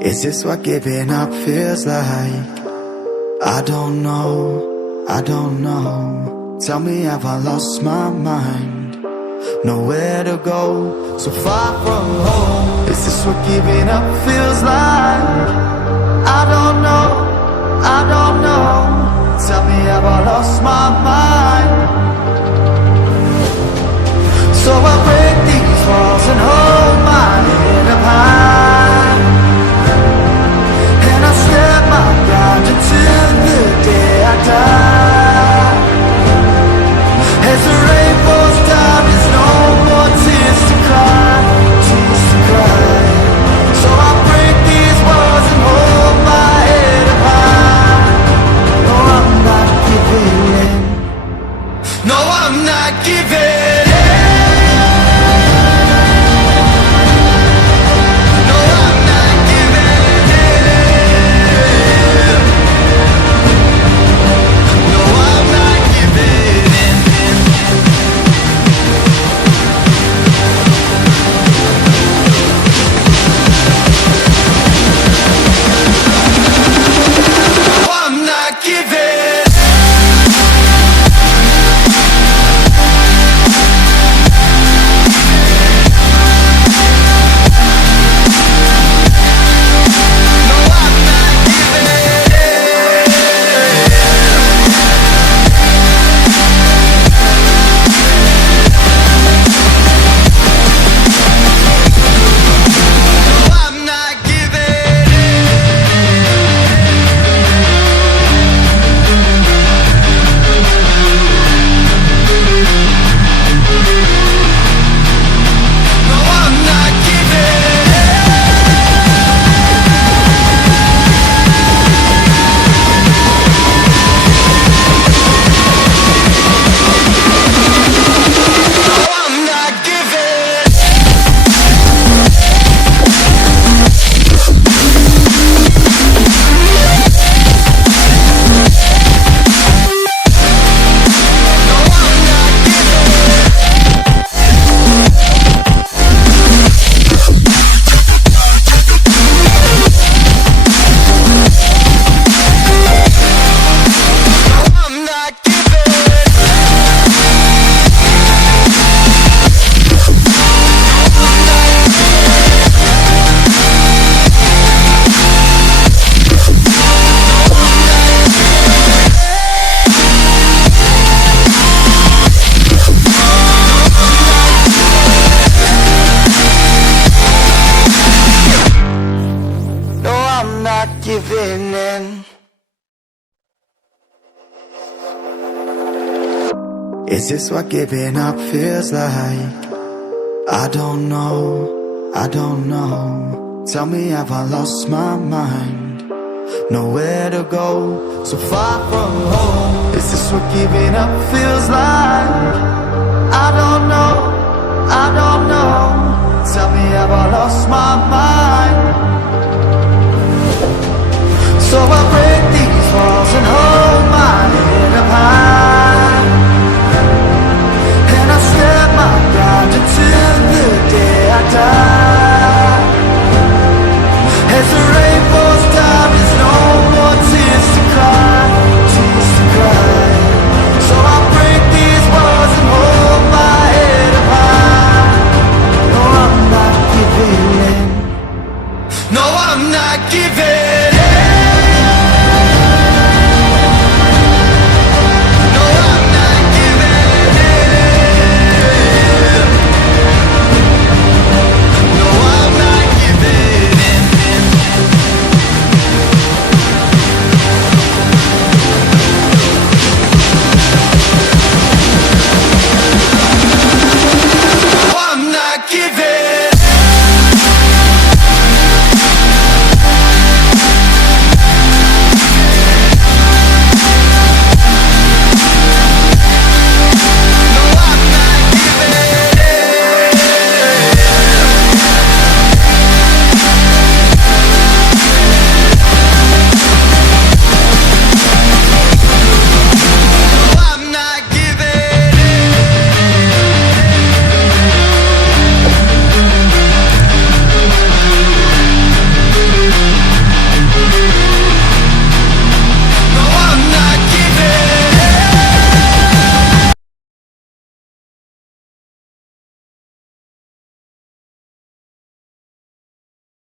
Is this what giving up feels like? I don't know, I don't know. Tell me, have I lost my mind? Nowhere to go, so far from home. Is this what giving up feels like? I don't know, I don't know. Tell me, have I lost my mind? So I break these walls and hold my head up high, and I step my ground until the day I die. As the rain falls down, there's no more tears to cry, tears to cry. So I break these walls and hold my head up high. No, I'm not giving in. No, I'm not giving in. Giving in. Is this what giving up feels like? I don't know, I don't know. Tell me, have I lost my mind? Nowhere to go, so far from home. Is this what giving up feels like? I don't know, I don't know.